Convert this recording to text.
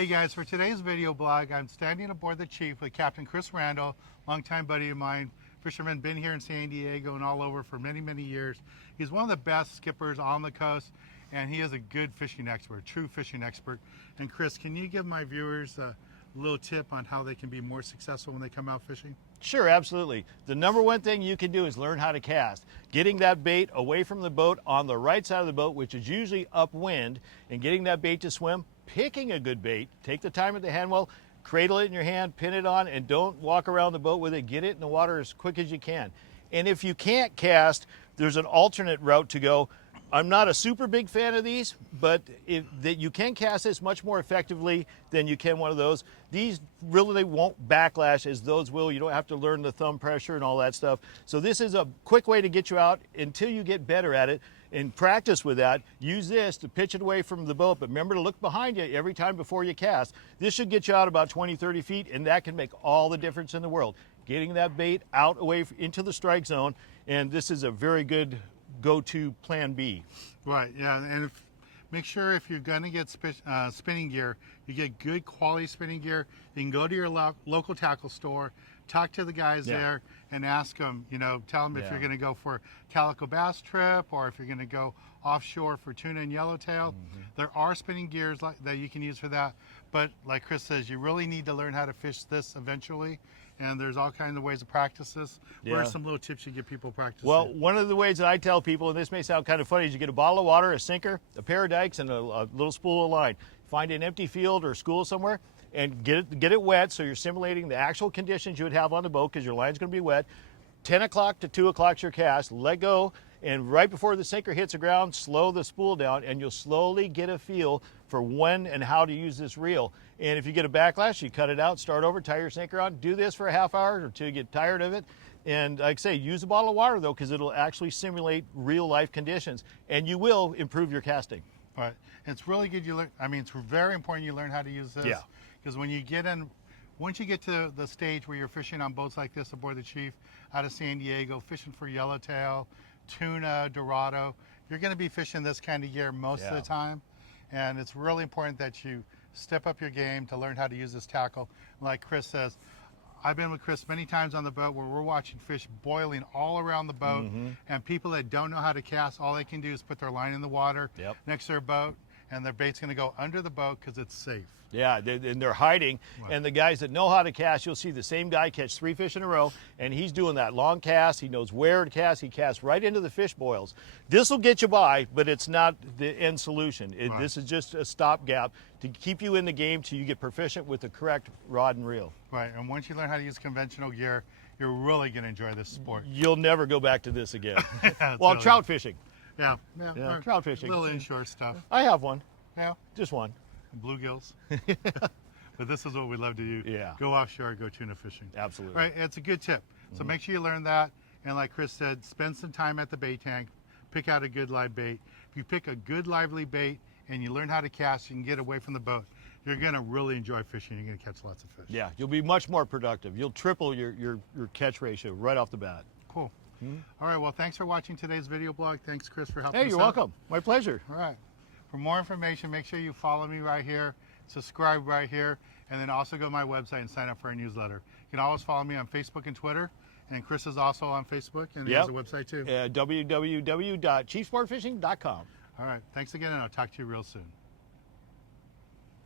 Hey guys, for today's video blog, I'm standing aboard the Chief with Captain Chris Randall, longtime buddy of mine, fisherman, been here in San Diego and all over for many, many years. He's one of the best skippers on the coast, and he is a good fishing expert, true fishing expert. And Chris, can you give my viewers a little tip on how they can be more successful when they come out fishing? Sure, absolutely. The number one thing you can do is learn how to cast. Getting that bait away from the boat on the right side of the boat, which is usually upwind, and getting that bait to swim, picking a good bait, take the time at the handwell, cradle it in your hand, pin it on, and don't walk around the boat with it. Get it in the water as quick as you can. And if you can't cast, there's an alternate route to go. I'm not a super big fan of these, but that you can cast this much more effectively than you can one of those. These really won't backlash as those will. You don't have to learn the thumb pressure and all that stuff. So this is a quick way to get you out until you get better at it and practice with that. Use this to pitch it away from the boat, but remember to look behind you every time before you cast. This should get you out about 20, 30 feet, and that can make all the difference in the world. Getting that bait out away into the strike zone, and this is a very good go-to plan B. Right, yeah, and make sure if you're going to get spinning gear, you get good quality spinning gear. You can go to your local tackle store, talk to the guys there, and ask them, tell them if you're going to go for a calico bass trip or if you're going to go offshore for tuna and yellowtail. There are spinning gears that you can use for that, but like Chris says, you really need to learn how to fish this eventually. And there's all kinds of ways to practice this. What are some little tips you give people practicing? Well, one of the ways that I tell people, and this may sound kind of funny, is you get a bottle of water, a sinker, a pair of dikes, and a little spool of line. Find an empty field or school somewhere and get it wet so you're simulating the actual conditions you would have on the boat because your line's going to be wet. 10 o'clock to 2 o'clock your cast, let go, and right before the sinker hits the ground, slow the spool down, and you'll slowly get a feel for when and how to use this reel. And if you get a backlash, you cut it out, start over, tie your sinker on, do this for a half hour until you get tired of it. And like I say, use a bottle of water though, because it'll actually simulate real life conditions, and you will improve your casting. Right. It's really good you learn. I mean, it's very important you learn how to use this. Yeah. Because when you get in, once you get to the stage where you're fishing on boats like this aboard the Chief out of San Diego, fishing for yellowtail, tuna, dorado, you're going to be fishing this kind of gear most of the time. And it's really important that you step up your game to learn how to use this tackle. Like Chris says, I've been with Chris many times on the boat where we're watching fish boiling all around the boat, and people that don't know how to cast, all they can do is put their line in the water next to their boat, and their bait's going to go under the boat because it's safe. Yeah, and they're hiding. Right. And the guys that know how to cast, you'll see the same guy catch 3 fish in a row, and he's doing that long cast. He knows where to cast. He casts right into the fish boils. This will get you by, but it's not the end solution. This is just a stopgap to keep you in the game till you get proficient with the correct rod and reel. Right, and once you learn how to use conventional gear, you're really going to enjoy this sport. You'll never go back to this again. Well, trout fishing. Yeah, trout fishing. Little inshore stuff. I have one. Yeah. Just one. Bluegills. But this is what we love to do. Yeah. Go offshore, go tuna fishing. Absolutely. Right, it's a good tip. So make sure you learn that. And like Chris said, spend some time at the bait tank. Pick out a good live bait. If you pick a good lively bait and you learn how to cast, you can get away from the boat. You're going to really enjoy fishing. You're going to catch lots of fish. Yeah, you'll be much more productive. You'll triple your catch ratio right off the bat. Cool. All right, well, thanks for watching today's video blog. Thanks, Chris, for helping us out. Hey, you're welcome. My pleasure. All right. For more information, make sure you follow me right here, subscribe right here, and then also go to my website and sign up for our newsletter. You can always follow me on Facebook and Twitter, and Chris is also on Facebook, and he has a website too. www.chiefsport-fishing.com. All right, thanks again, and I'll talk to you real soon.